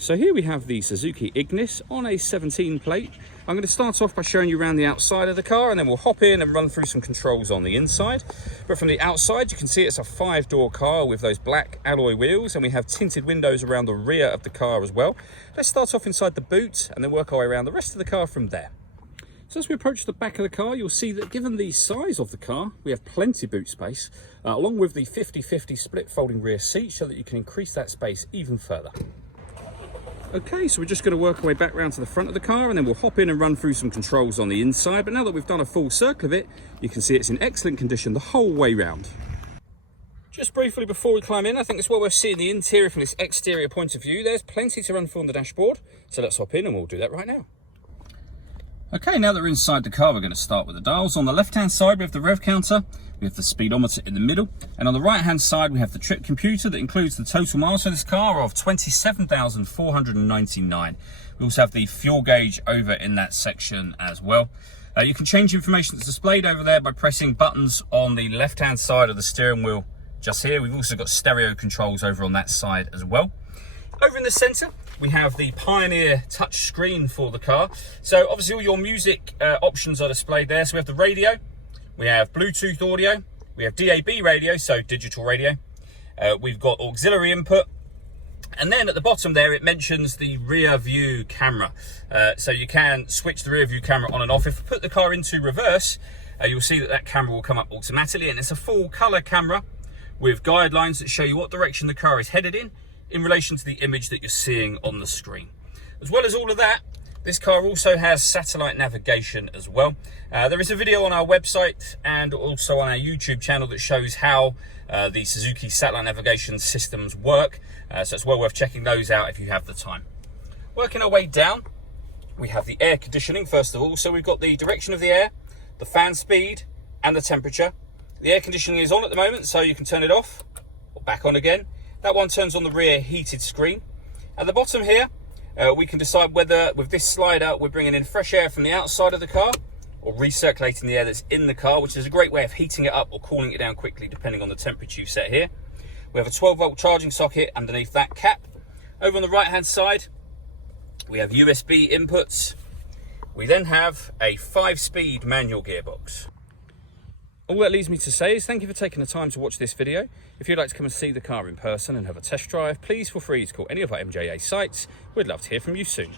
So here we have the Suzuki Ignis on a 17 plate. I'm going to start off by showing you around the outside of the car, and then we'll hop in and run through some controls on the inside. But from the outside, you can see it's a 5-door car with those black alloy wheels, and we have tinted windows around the rear of the car as well. Let's start off inside the boot and then work our way around the rest of the car from there. So as we approach the back of the car, you'll see that given the size of the car, we have plenty of boot space, along with the 50-50 split folding rear seat, so that you can increase that space even further. Okay, so we're just going to work our way back round to the front of the car, and then we'll hop in and run through some controls on the inside. But now that we've done a full circle of it, you can see it's in excellent condition the whole way round. Just briefly before we climb in, I think it's well worth seeing the interior from this exterior point of view. There's plenty to run through on the dashboard, so let's hop in and we'll do that right now. Okay, now that we're inside the car, we're going to start with the dials. On the left-hand side, we have the rev counter, we have the speedometer in the middle, and on the right-hand side, we have the trip computer that includes the total miles for this car of 27,499. We also have the fuel gauge over in that section as well. You can change information that's displayed over there by pressing buttons on the left-hand side of the steering wheel just here. We've also got stereo controls over on that side as well. Over in the centre, we have the Pioneer touch screen for the car. So obviously all your music options are displayed there. So we have the radio, we have Bluetooth audio, we have DAB radio, so digital radio. We've got auxiliary input. And then at the bottom there, it mentions the rear view camera. So you can switch the rear view camera on and off. If you put the car into reverse, you'll see that that camera will come up automatically. And it's a full colour camera with guidelines that show you what direction the car is headed in relation to the image that you're seeing on the screen. As well as all of that, this car also has satellite navigation as well. There is a video on our website and also on our YouTube channel that shows how the Suzuki satellite navigation systems work. So it's well worth checking those out if you have the time. Working our way down, we have the air conditioning first of all. So we've got the direction of the air, the fan speed and the temperature. The air conditioning is on at the moment, so you can turn it off or back on again. That one turns on the rear heated screen. At the bottom here, we can decide whether with this slider we're bringing in fresh air from the outside of the car or recirculating the air that's in the car, which is a great way of heating it up or cooling it down quickly depending on the temperature you've set here. We have a 12-volt charging socket underneath that cap. Over on the right hand side, we have USB inputs. We then have a 5-speed manual gearbox. All that leaves me to say is thank you for taking the time to watch this video. If you'd like to come and see the car in person and have a test drive, please feel free to call any of our MJA sites. We'd love to hear from you soon.